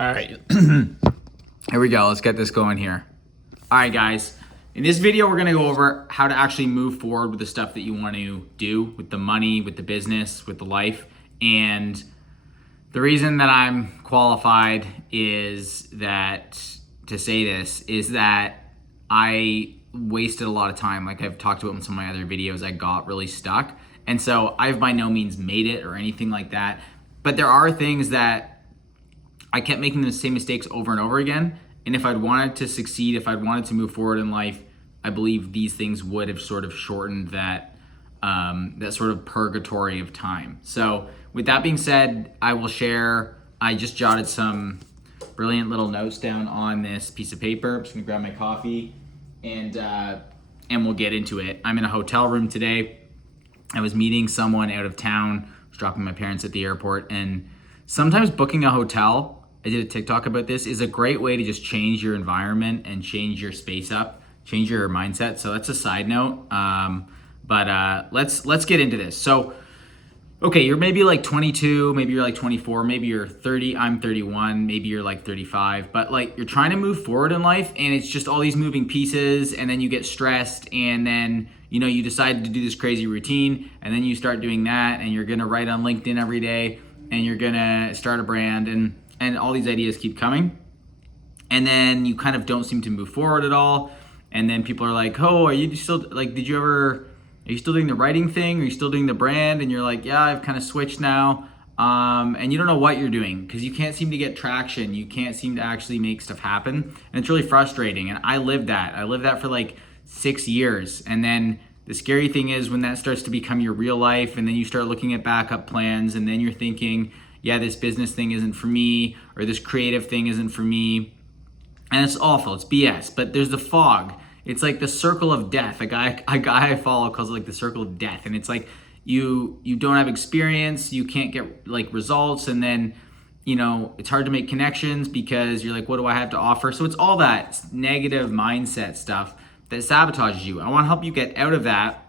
All right, here we go. Let's get this going here. All right, guys. In this video, we're gonna go over how to actually move forward with the stuff that you want to do with the money, with the business, with the life. And the reason that I'm qualified is that to say this is that I wasted a lot of time. Like I've talked about in some of my other videos, I got really stuck. And so I've by no means made it or anything like that. But there are things that I kept making the same mistakes over and over again. And if I'd wanted to succeed, if I'd wanted to move forward in life, I believe these things would have sort of shortened that sort of purgatory of time. So with that being said, I will share, I just jotted some brilliant little notes down on this piece of paper. I'm just gonna grab my coffee and we'll get into it. I'm in a hotel room today. I was meeting someone out of town. I was dropping my parents at the airport, and sometimes booking a hotel, I did a TikTok about this, is a great way to just change your environment and change your space up, change your mindset. So that's a side note. But let's get into this. So, okay, you're maybe like 22, maybe you're like 24, maybe you're 30, I'm 31, maybe you're like 35, but like you're trying to move forward in life and it's just all these moving pieces, and then you get stressed, and then you decide to do this crazy routine, and then you start doing that, and you're gonna write on LinkedIn every day, and you're gonna start a brand, and all these ideas keep coming, and then you kind of don't seem to move forward at all. And then people are like, oh, are you still like, are you still doing the writing thing? Are you still doing the brand? And you're like, yeah, I've kind of switched now. And you don't know what you're doing because you can't seem to get traction. You can't seem to actually make stuff happen. And it's really frustrating. And I lived that for like 6 years. And then the scary thing is when that starts to become your real life, and then you start looking at backup plans, and then you're thinking, yeah, this business thing isn't for me, or this creative thing isn't for me. And it's awful, it's BS, but there's the fog. It's like the circle of death. A guy I follow calls it like the circle of death. And it's like you don't have experience, you can't get like results, and then it's hard to make connections because you're like, what do I have to offer? So it's all that negative mindset stuff that sabotages you. I want to help you get out of that.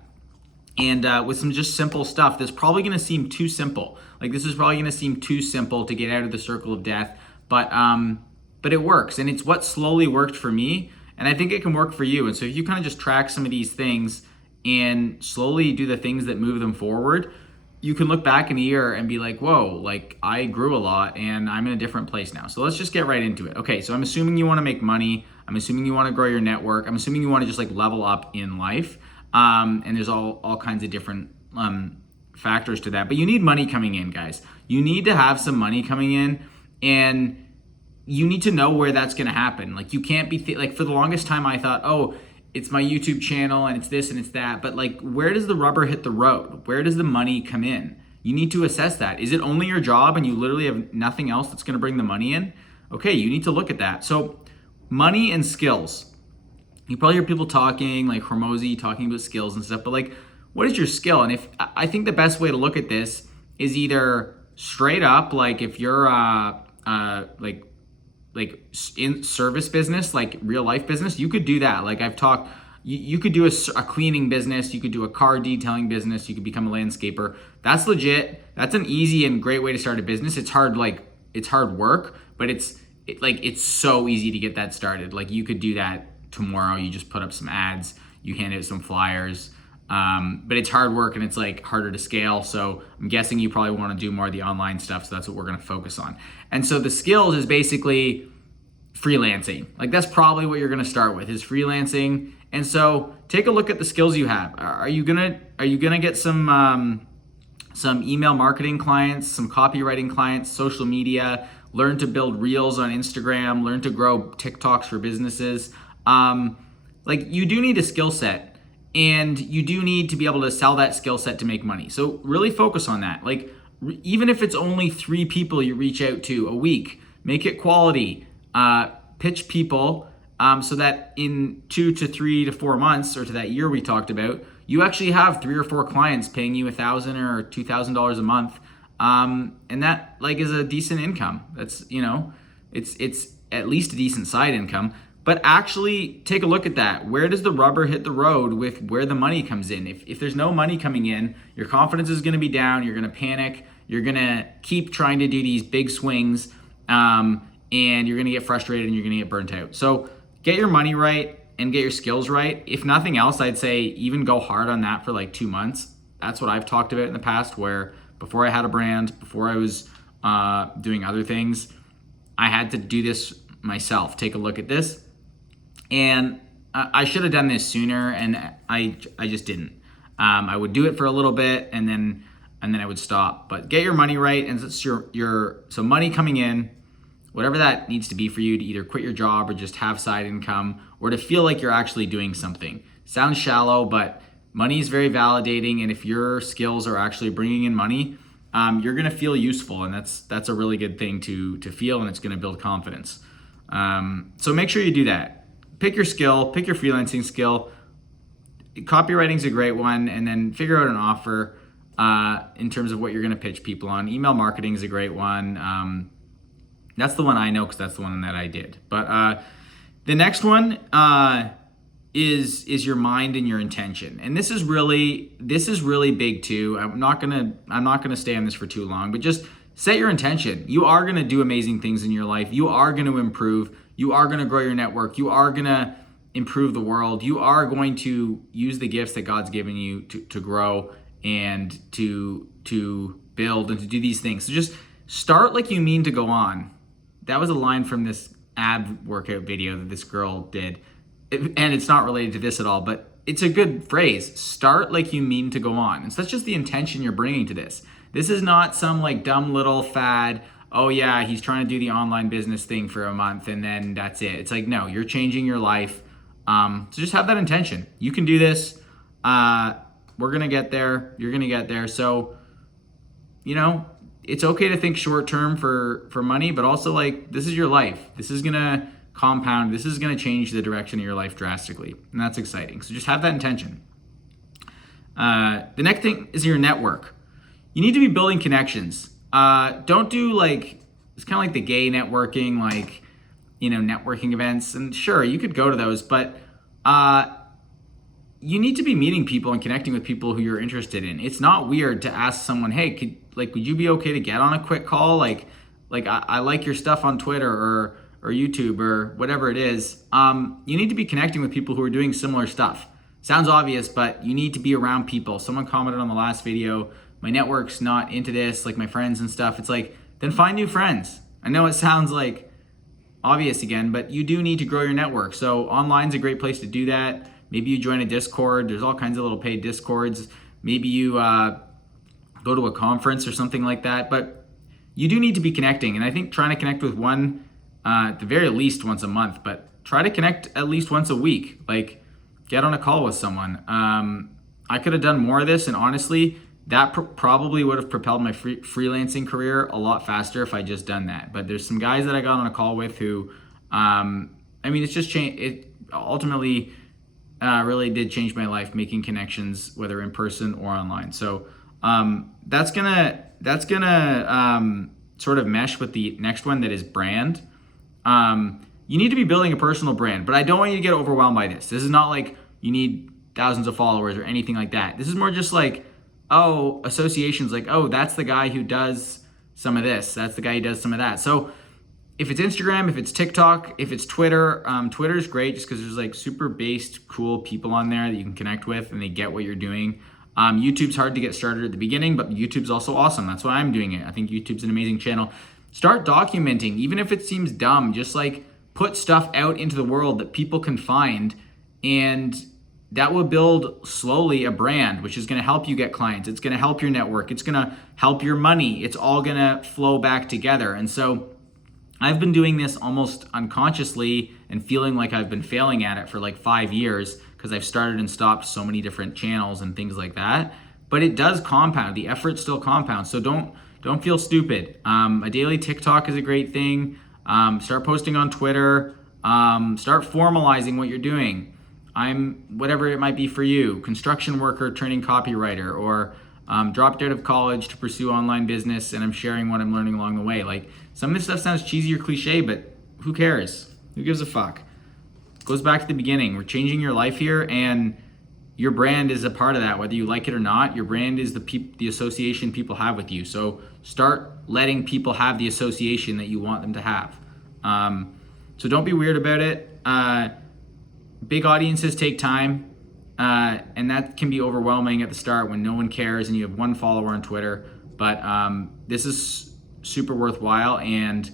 And with some just simple stuff that's probably going to seem too simple. Like this is probably going to seem too simple to get out of the circle of death, but it works, and it's what slowly worked for me, and I think it can work for you. And so if you kind of just track some of these things and slowly do the things that move them forward, you can look back in a year and be like, whoa, like I grew a lot and I'm in a different place now. So let's just get right into it. Okay, so I'm assuming you want to make money. I'm assuming you want to grow your network. I'm assuming you want to just like level up in life. And there's all kinds of different factors to that. But you need money coming in, guys. You need to have some money coming in, and you need to know where that's going to happen. Like you can't be like, for the longest time I thought, oh, it's my YouTube channel and it's this and it's that. But like, where does the rubber hit the road? Where does the money come in? You need to assess that. Is it only your job and you literally have nothing else that's going to bring the money in? Okay, you need to look at that. So money and skills. You probably hear people talking, like Hormozy talking about skills and stuff, but like, what is your skill? And if I think the best way to look at this is either straight up, like if you're like in service business, like real life business, you could do that. Like I've talked, you could do a cleaning business, you could do a car detailing business, you could become a landscaper. That's legit. That's an easy and great way to start a business. It's hard, it's hard work, but it's so easy to get that started. Like you could do that tomorrow. You just put up some ads, you hand out some flyers, but it's hard work and it's like harder to scale. So I'm guessing you probably want to do more of the online stuff. So that's what we're going to focus on. And so the skills is basically freelancing. Like that's probably what you're going to start with, is freelancing. And so take a look at the skills you have. Are you gonna get some email marketing clients, some copywriting clients, social media, learn to build reels on Instagram, learn to grow TikToks for businesses. Like you do need a skill set, and you do need to be able to sell that skill set to make money. So really focus on that. Like even if it's only 3 people you reach out to a week, make it quality, pitch people, so that in 2 to 3 to 4 months, or to that year we talked about, you actually have 3 or 4 clients paying you $1,000 or $2,000 a month. And that like is a decent income. That's, it's at least a decent side income. But actually take a look at that. Where does the rubber hit the road with where the money comes in? If there's no money coming in, your confidence is going to be down. You're going to panic. You're going to keep trying to do these big swings. and you're gonna get frustrated and you're gonna get burnt out. So get your money right and get your skills right. If nothing else, I'd say even go hard on that for like 2 months. That's what I've talked about in the past, where before I had a brand, before I was doing other things, I had to do this myself. Take a look at this. And I should have done this sooner, and I just didn't. I would do it for a little bit, and then I would stop. But get your money right, and it's so money coming in, whatever that needs to be for you to either quit your job or just have side income, or to feel like you're actually doing something. Sounds shallow, but money is very validating, and if your skills are actually bringing in money, you're gonna feel useful, and that's a really good thing to feel, and it's gonna build confidence. So make sure you do that. Pick your skill, pick your freelancing skill. Copywriting is a great one, and then figure out an offer in terms of what you're gonna pitch people on. Email marketing is a great one. That's the one I know because that's the one that I did. But the next one is your mind and your intention, and this is really big too. I'm not gonna stay on this for too long, but just set your intention. You are gonna do amazing things in your life. You are gonna improve. You are gonna grow your network. You are gonna improve the world. You are going to use the gifts that God's given you to grow and to build and to do these things. So just start like you mean to go on. That was a line from this ab workout video that this girl did. And it's not related to this at all, but it's a good phrase. Start like you mean to go on. And so that's just the intention you're bringing to this. This is not some like dumb little fad. Oh yeah, he's trying to do the online business thing for a month and then that's it. It's like, no, you're changing your life. So just have that intention. You can do this. We're gonna get there. You're gonna get there. So, it's okay to think short term for money, but also like this is your life. This is gonna compound. This is gonna change the direction of your life drastically, and that's exciting. So just have that intention. The next thing is your network. You need to be building connections. Don't do it's kind of like the gay networking, networking events. And sure, you could go to those, but you need to be meeting people and connecting with people who you're interested in. It's not weird to ask someone, hey, would you be okay to get on a quick call? I like your stuff on Twitter or YouTube or whatever it is. You need to be connecting with people who are doing similar stuff. Sounds obvious, but you need to be around people. Someone commented on the last video, my network's not into this, like my friends and stuff. It's like, then find new friends. I know it sounds like obvious again, but you do need to grow your network. So online's a great place to do that. Maybe you join a Discord. There's all kinds of little paid Discords. Maybe you go to a conference or something like that. But you do need to be connecting. And I think trying to connect with one, at the very least once a month, but try to connect at least once a week. Get on a call with someone. I could have done more of this, and honestly, that probably would have propelled my freelancing career a lot faster if I just done that. But there's some guys that I got on a call with who, it's just changed. It ultimately really did change my life, making connections, whether in person or online. So that's gonna sort of mesh with the next one that is brand. You need to be building a personal brand, but I don't want you to get overwhelmed by this. This is not like you need thousands of followers or anything like that. This is more just associations, that's the guy who does some of this. That's the guy who does some of that. So if it's Instagram, if it's TikTok, if it's Twitter, Twitter is great just because there's super based, cool people on there that you can connect with and they get what you're doing. YouTube's hard to get started at the beginning, but YouTube's also awesome. That's why I'm doing it. I think YouTube's an amazing channel. Start documenting, even if it seems dumb, just put stuff out into the world that people can find, and that will build slowly a brand, which is going to help you get clients. It's going to help your network. It's going to help your money. It's all going to flow back together. And so I've been doing this almost unconsciously and feeling like I've been failing at it for 5 years because I've started and stopped so many different channels and things like that. But it does compound. The effort still compounds. So don't feel stupid. A daily TikTok is a great thing. Start posting on Twitter. Start formalizing what you're doing. I'm whatever it might be for you, construction worker turning copywriter, or dropped out of college to pursue online business, and I'm sharing what I'm learning along the way. Some of this stuff sounds cheesy or cliche, but who cares? Who gives a fuck? It goes back to the beginning. We're changing your life here, and your brand is a part of that, whether you like it or not. Your brand is the association people have with you. So start letting people have the association that you want them to have. So don't be weird about it. Big audiences take time, and that can be overwhelming at the start when no one cares and you have one follower on Twitter. But this is super worthwhile, and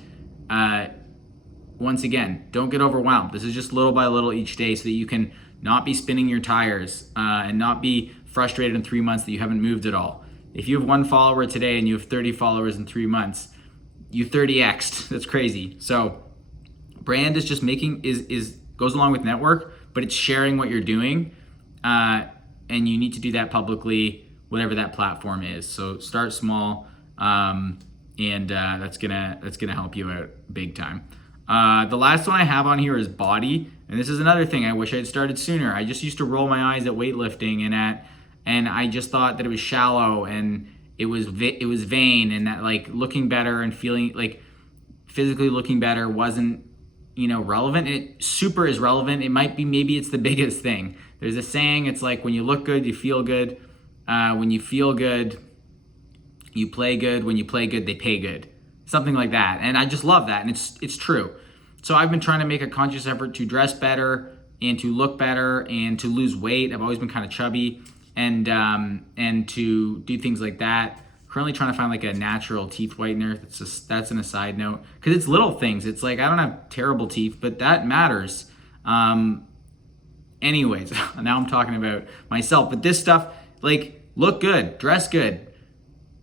once again, don't get overwhelmed. This is just little by little each day so that you can not be spinning your tires and not be frustrated in 3 months that you haven't moved at all. If you have one follower today and you have 30 followers in 3 months, you 30x'd. That's crazy. So brand is just making, goes along with network, but it's sharing what you're doing. And you need to do that publicly, whatever that platform is. So start small, and that's gonna help you out big time. The last one I have on here is body, and this is another thing I wish I had started sooner. I just used to roll my eyes at weightlifting and I just thought that it was shallow and it was vain, and that like looking better and feeling like physically looking better wasn't relevant. It super is relevant. It might be, maybe it's the biggest thing. There's a saying, it's like when you look good, you feel good. When you feel good, you play good. When you play good, they pay good. Something like that. And I just love that. And it's true. So I've been trying to make a conscious effort to dress better and to look better and to lose weight. I've always been kind of chubby, and to do things like that. Currently trying to find like a natural teeth whitener. That's an aside note, because it's little things. It's like, I don't have terrible teeth, but that matters. Anyways, now I'm talking about myself, but this stuff, like, look good, dress good.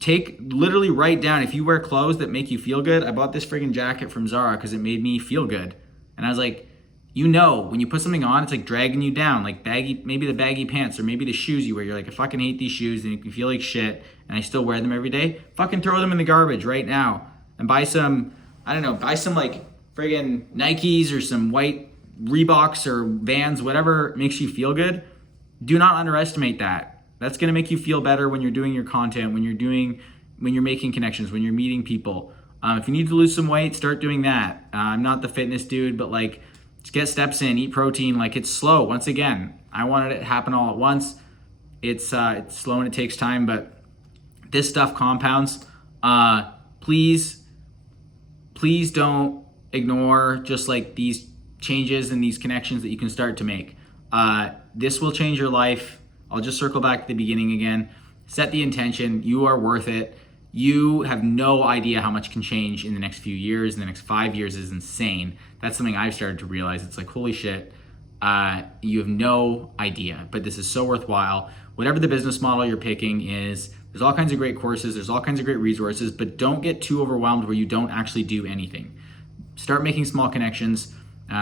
Literally write down, if you wear clothes that make you feel good. I bought this friggin' jacket from Zara because it made me feel good. And I was like, when you put something on, it's like dragging you down, like maybe the baggy pants, or maybe the shoes you wear. You're like, I fucking hate these shoes, and you feel like shit, and I still wear them every day. Fucking throw them in the garbage right now and buy some like friggin' Nikes or some white Reeboks or Vans, whatever makes you feel good. Do not underestimate that. That's gonna make you feel better when you're doing your content, when you're making connections, when you're meeting people. If you need to lose some weight, start doing that. I'm not the fitness dude, but like, just get steps in, eat protein. Like, it's slow. Once again, I wanted it to happen all at once. It's slow and it takes time, but this stuff compounds. Please don't ignore just like these changes and these connections that you can start to make. This will change your life. I'll just circle back to the beginning again. Set the intention. You are worth it. You have no idea how much can change in the next few years. In the next 5 years is insane. That's something I've started to realize. It's like, holy shit, you have no idea, but this is so worthwhile. Whatever the business model you're picking is, there's all kinds of great courses, there's all kinds of great resources, but don't get too overwhelmed where you don't actually do anything. Start making small connections,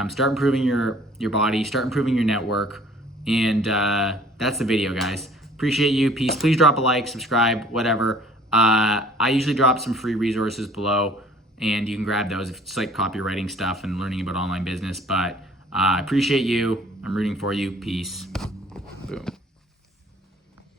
start improving your body, start improving your network, and that's the video, guys. Appreciate you. Peace. Please drop a like, subscribe, whatever. I usually drop some free resources below, and you can grab those if it's like copywriting stuff and learning about online business. But I appreciate you. I'm rooting for you. Peace. Boom.